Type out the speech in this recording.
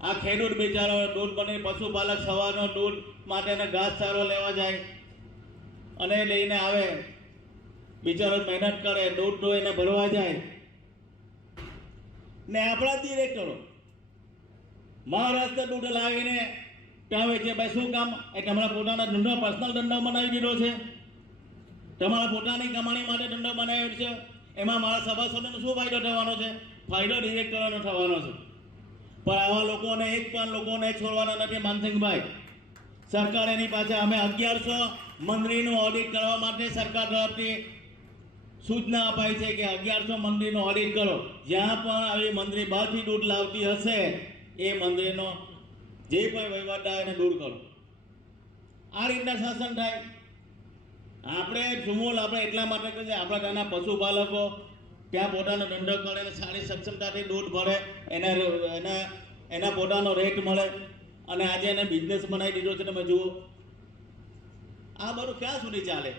આ ખેડૂત બિચારો દૂધ બને પશુપાલક સવારનો દૂધ માટેને ઘાસચારો લેવા જાય અને લઈને આવે, બિચારો મહેનત કરે, દૂધ દોઈને ભરવા જાય ને આપણા ડિરેક્ટરો મહારાષ્ટ્ર દૂધ લાવીને ત્યાં વેચે. ભાઈ શું કામ? એ તમારા પોતાના ધંધો, પર્સનલ ધંધો બનાવી દીધો છે, તમારા પોતાની કમાણી માટે ધંધો બનાવ્યો છે. એમાં મારા સભાસદોનો શું ફાયદો થવાનો છે? ફાયદો ડિરેક્ટરોનો થવાનો છે. પણ આવા લોકોને એક પણ લોકોને છોડવાના નથી. માનસિંહભાઈ, સરકાર એની પાસે અમે 1100 મંદિરનું ઓડિટ કરવા માટે સરકાર તરફથી સૂચના અપાઈ છે કે 1100 મંદિરનું ઓડિટ કરો. જ્યાં પણ આવી મંદિર બહારથી દૂધ લાવતી હશે એ મંદિરનો જે પણ વહીવટદાર એને દૂર કરો. આ રીતના શાસન થાય. આપણે સુમૂલ આપણે એટલા માટે કહીએ, આપણા ત્યાંના પશુપાલકો ત્યાં પોતાનો ધંધો કરે અને સારી સક્ષમતાથી દૂધ ભરે, એના પોતાનો રેટ મળે અને આજે એને બિઝનેસ બનાવી દીધો છે. તમે જુઓ આ બધું ક્યાં સુધી ચાલે?